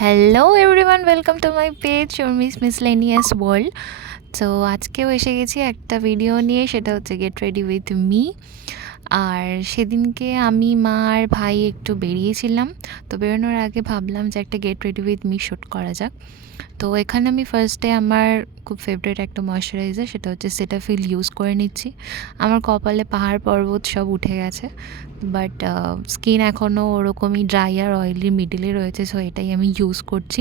Hello everyone, welcome to my page Sharmi's miscellaneous world. তো আজকেও এসে গেছি একটা ভিডিও নিয়ে, সেটা হচ্ছে গেট রেডি উইথ মি। আর সেদিনকে আমি, মা আর ভাই একটু বেরিয়েছিলাম। তো বেরোনোর আগে ভাবলাম যে একটা get ready with me shoot করা যাক। তো এখানে আমি ফার্স্টে আমার খুব ফেভারিট একটা ময়শ্চারাইজার, সেটা হচ্ছে সেটাফিল ইউজ করে নিচ্ছি। আমার কপালে পাহাড় পর্বত সব উঠে গেছে, বাট স্কিন এখনও ওরকমই ড্রাই আর অয়েলি মিডিলে রয়েছে, সো এটাই আমি ইউজ করছি।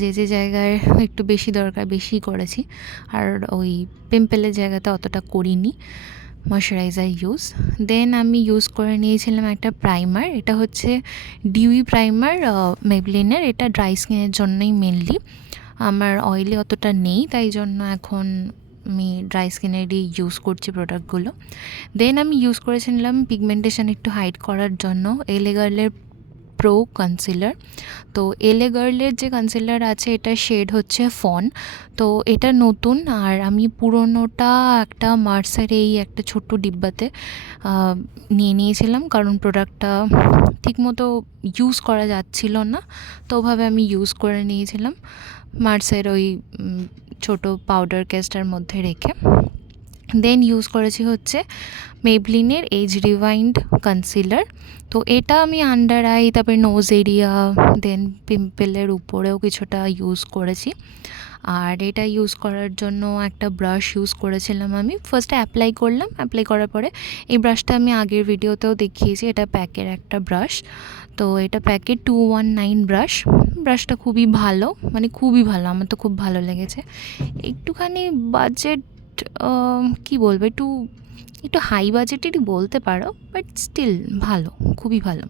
যে যে জায়গায় একটু বেশি দরকার বেশি করেছি, আর ওই পিম্পলের জায়গাতে অতটা করিনি ময়শ্চারাইজার ইউজ। দেন আমি ইউজ করে নিয়েছিলাম একটা প্রাইমার, এটা হচ্ছে ডিউই প্রাইমার মেবলিনের। এটা ড্রাই স্কিনের জন্যই মেনলি, আমার অয়েলি অতটা নেই, তাই জন্য এখন আমি ড্রাই স্কিনেরই ইউজ করছি প্রোডাক্টগুলো। দেন আমি ইউজ করেছিলাম পিগমেন্টেশন একটু হাইড করার জন্য এলএ গার্লের প্রো কনসিলার। তো এলএ গার্লের যে কনসিলার আছে এটা শেড হচ্ছে ফন। তো এটা নতুন, আর আমি পুরোনোটা একটা মার্সের এই একটা ছোট্ট ডিব্বাতে নিয়ে নিয়েছিলাম, কারণ প্রোডাক্টটা ঠিকমতো ইউজ করা যাচ্ছিল না, তো ওভাবে আমি ইউজ করে নিয়েছিলাম মার্সের ওই ছোটো পাউডার কেসটার মধ্যে রেখে। দেন ইউজ করেছি হচ্ছে মেবলিনের এজ রিভাইন্ড কনসিলার। তো এটা আমি আন্ডার আই, তারপরে নোজ এরিয়া, দেন পিম্পলের উপরেও কিছুটা ইউজ করেছি। আর এটা ইউজ করার জন্য একটা ব্রাশ ইউজ করেছিলাম আমি। ফার্স্টে অ্যাপ্লাই করলাম, অ্যাপ্লাই করার পরে এই ব্রাশটা আমি আগের ভিডিওতেও দেখিয়েছি, এটা প্যাকের একটা ব্রাশ। তো এটা প্যাকের 219 ব্রাশটা খুবই ভালো, মানে খুবই ভালো, আমার তো খুব ভালো লেগেছে। একটুখানি বাজেট কী বলবো, একটু হাই বাজেটেরই বলতে পারো, বাট স্টিল ভালো, খুবই ভালো।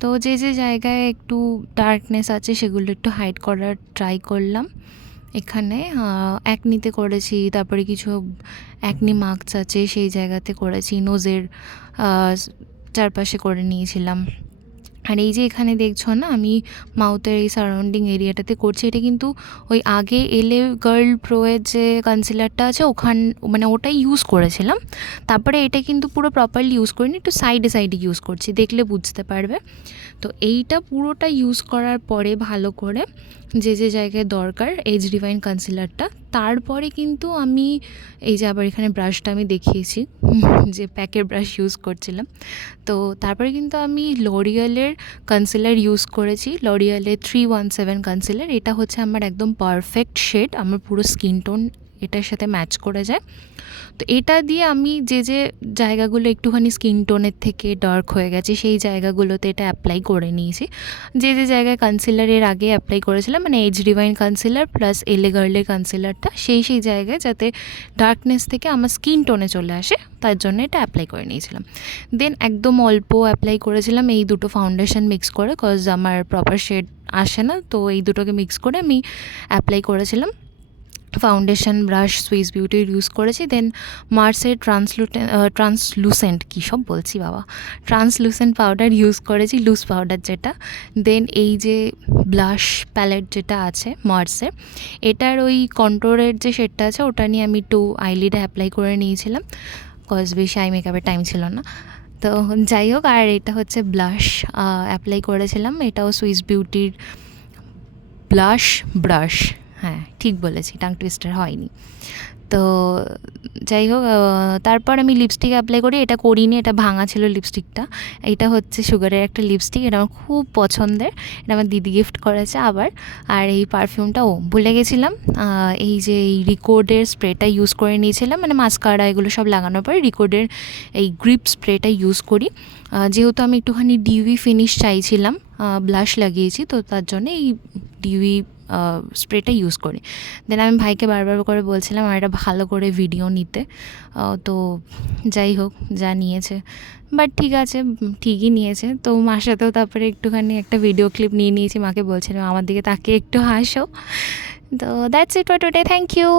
তো যে যে জায়গায় একটু ডার্কনেস আছে সেগুলো একটু হাইড করার ট্রাই করলাম। এখানে অ্যাকনিতে করেছি, তারপরে কিছু অ্যাকনি মার্কস আছে সেই জায়গাতে করেছি, নোজের চারপাশে করে নিয়েছিলাম। আর এই যে এখানে দেখছো না, আমি মাউথের এই সারাউন্ডিং এরিয়াটাতে করছি। এটা কিন্তু ওই আগে এলএ গার্ল প্রোয়ের যে কনসিলারটা আছে মানে ওটাই ইউজ করেছিলাম, তারপরে এটা কিন্তু পুরো প্রপারলি ইউজ করিনি, একটু সাইডে সাইডে ইউজ করছি, দেখলে বুঝতে পারবে। তো এইটা পুরোটা ইউজ করার পরে ভালো করে যে যে জায়গায় দরকার এজ রিভাইন কনসিলারটা, তারপরে কিন্তু আমি এই যে আবার এখানে ব্রাশটা আমি দেখিয়েছি যে প্যাকের ব্রাশ ইউজ করছিলাম। তো তারপরে কিন্তু আমি লরিয়ালের কনসিলার ইউজ করেছি, লরিয়ালের 317 কনসিলার। এটা হচ্ছে আমার একদম পারফেক্ট শেড, আমার পুরো স্কিন টোন এটার সাথে ম্যাচ করে যায়। তো এটা দিয়ে আমি যে যে জায়গাগুলো একটুখানি স্কিন টোনের থেকে ডার্ক হয়ে গেছে সেই জায়গাগুলোতে এটা অ্যাপ্লাই করে নিয়েছি। যে যে জায়গায় কনসিলারের আগে অ্যাপ্লাই করেছিলাম, মানে এজ রিভাইন কনসিলার প্লাস এলএ গার্লের কনসিলারটা, সেই জায়গায় যাতে ডার্কনেস থেকে আমার স্কিন টোনে চলে আসে, তার জন্য এটা অ্যাপ্লাই করে নিয়েছিলাম। দেন একদম অল্প অ্যাপ্লাই করেছিলাম এই দুটো ফাউন্ডেশন মিক্স করে, কজ আমার প্রপার শেড আসে না, তো এই দুটোকে মিক্স করে আমি অ্যাপ্লাই করেছিলাম। ফাউন্ডেশন ব্রাশ সুইস বিউটির ইউজ করেছি। দেন মার্সের ট্রান্সলুসেন্ট কী সব বলছি বাবা, ট্রান্সলুসেন্ট পাউডার ইউজ করেছি, লুজ পাউডার যেটা। দেন এই যে ব্লাশ প্যালেট যেটা আছে মার্সের, এটার ওই কন্ট্রোরের যে শেডটা আছে ওটা নিয়ে আমি একটু আইলিডে অ্যাপ্লাই করে নিয়েছিলাম, কজ বেশি আই মেকআপের টাইম ছিল না। তো যাই হোক, আর এটা হচ্ছে ব্লাশ অ্যাপ্লাই করেছিলাম, এটাও সুইস বিউটির ব্লাশ ব্রাশ, হ্যাঁ ঠিক বলেছি, টাং টুইস্টার হয়নি। তো যাই হোক, তারপর আমি লিপস্টিক অ্যাপ্লাই করি। এটা করিনি, এটা ভাঙা ছিল লিপস্টিকটা। এটা হচ্ছে সুগারের একটা লিপস্টিক, এটা আমার খুব পছন্দের, এটা আমার দিদি গিফট করেছে আবার। আর এই পারফিউমটা ভুলে গেছিলাম, এই যে এই রিকোর্ডের স্প্রেটা ইউজ করে নিয়েছিলাম, মানে মাস্কারা এগুলো সব লাগানোর পরে রিকোর্ডের এই গ্রিপ স্প্রেটা ইউজ করি। যেহেতু আমি একটুখানি ডিউই ফিনিশ চাইছিলাম, ব্লাশ লাগিয়েছি, তো তার জন্য এই ডিউই স্প্রেটা ইউজ করি। দেন আমি ভাইকে বারবার করে বলছিলাম আর এটা ভালো করে ভিডিও নিতে, তো যাই হোক যা নিয়েছে, বাট ঠিক আছে, ঠিকই নিয়েছে। তো মার সাথেও তারপরে একটুখানি একটা ভিডিও ক্লিপ নিয়ে নিয়েছি, মাকে বলছিলাম আমার দিকে তাকিয়ে একটু হাসো। তো that's it for today, thank you.